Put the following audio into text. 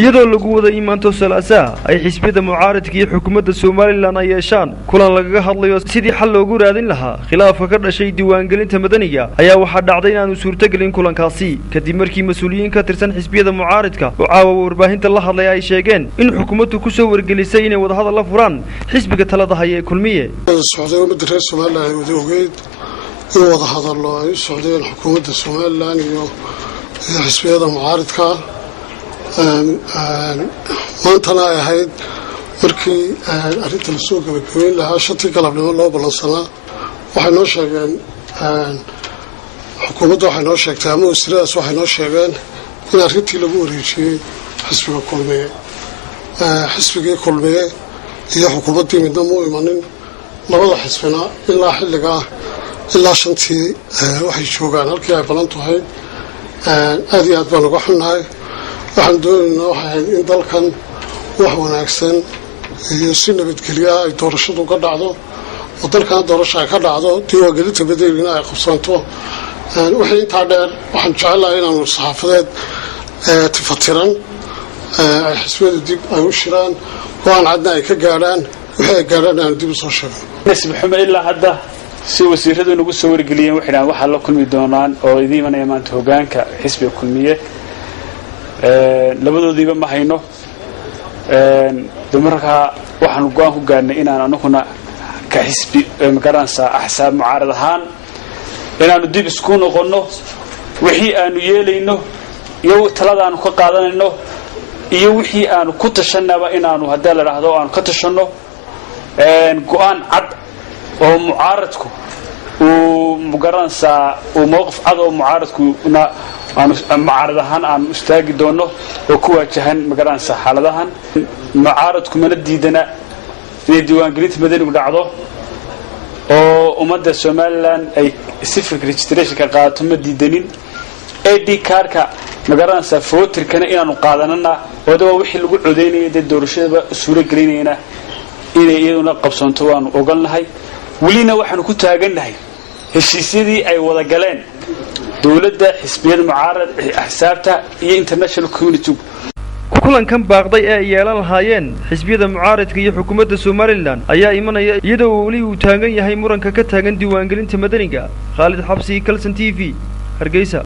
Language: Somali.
iyadoo lagu wada iimaanto salaasaa ay xisbiyada mucaaradka iyo xukuumadda Soomaaliland ay yeeshaan kulan lagaga hadlayo sidii xal loogu raadin lahaa khilaafka ka dhashay diiwaangelinta madaniga ayaa waxa dhacday in aanu suurtagelin kulankaasi kadib markii mas'uuliyiin ka tirsan xisbiyada mucaaradka oo caawa warbaahinta la hadlay ay sheegeen in xukuumaddu ku soo wargelisay inay wada hadal la furaan xisbiga talada haya ee kulmiye wada hadallo ay socdeen xukuumadda Soomaaliland iyo xisbiyada mucaaradka maantana ay ahayd markii arrinta la soo gabagabeyn lahaa shantii galabnimo loo ballansanaa waxay noo sheegeen xukuumadda waxay noo sheegtay ama wasiiradaas waxay noo sheegeen in arrintii lagu wareejiyey xisbiga kulmiye iyo xukuumaddii midna mu imanin labada xisbina ilaa xilligaa ilaa shantii waxay joogaan halkii ay ballan tahay aad iyo aad baan uga xunnahay waxaan doonaynaa waxay ahayd in dalkan wax wanaagsan iyo si nabadgelyo ay doorashadu ka dhacdo oo dalkan doorasho ay ka dhacdo diiwaangelinta madaniga ay qabsanto wixii intaa dheer waxaan jecelahay inaanu saxaafadeed tifatiran ay xisbiyadu dib ay u shiraan go-aan cadna ay ka gaadhaan wixii ay gaadhaan aanu dib u soo sheegno ilaa hadda si wasiiradu nagu soo wargeliyeen waxaan waxa la kulmi doonaan oo idin imanaya maanta hoggaanka xisbiga kulmiye labadoodiiba ma hayno dumarka waxaan go'aan ku gaarnay inaan anaguna ka xisbi magaranaysa axsaab mucaarad ahaan inaanu dib isku noqono wixii aanu yeelayno iyo talada aanu ka qaadanayno iyo wixii aanu ku tashanaba inaanu haddii la raahdo aanu ka tashano go'aan cad oo mucaaradku uu magaranaysa uu mowqif cad oo mucaaradkuna aanu mucaarad ahaan aanu istaagi doono oo ku waajahan magaranaysa xaaladahan mucaaradku mana diidana inay diiwaangelinta madanigu dhacdo oo ummadda Soomaaliland ay civic registration ka qaato ma diidanin ID cardka magaranaysa voterkana inaanu qaadanana oo wixii lagu codeynayay doorashada suura gelinayna inay iyaduna qabsanto waanu ogolnahay welina waxaanu ku taaganahay heshiisyadii ay wada galeen dawladda xisbiyada mucaarad ahsaabta iyo international community kulankan baaqday ee yeelan lahaayeen xisbiyada mucaaradka iyo xukuumadda Soomaaliland ayaa imanaya iyadoo wali uu taagan yahay muranka ka taagan diiwaangelinta madaniga Khalid Xabsi Kalsan TV Hargeysa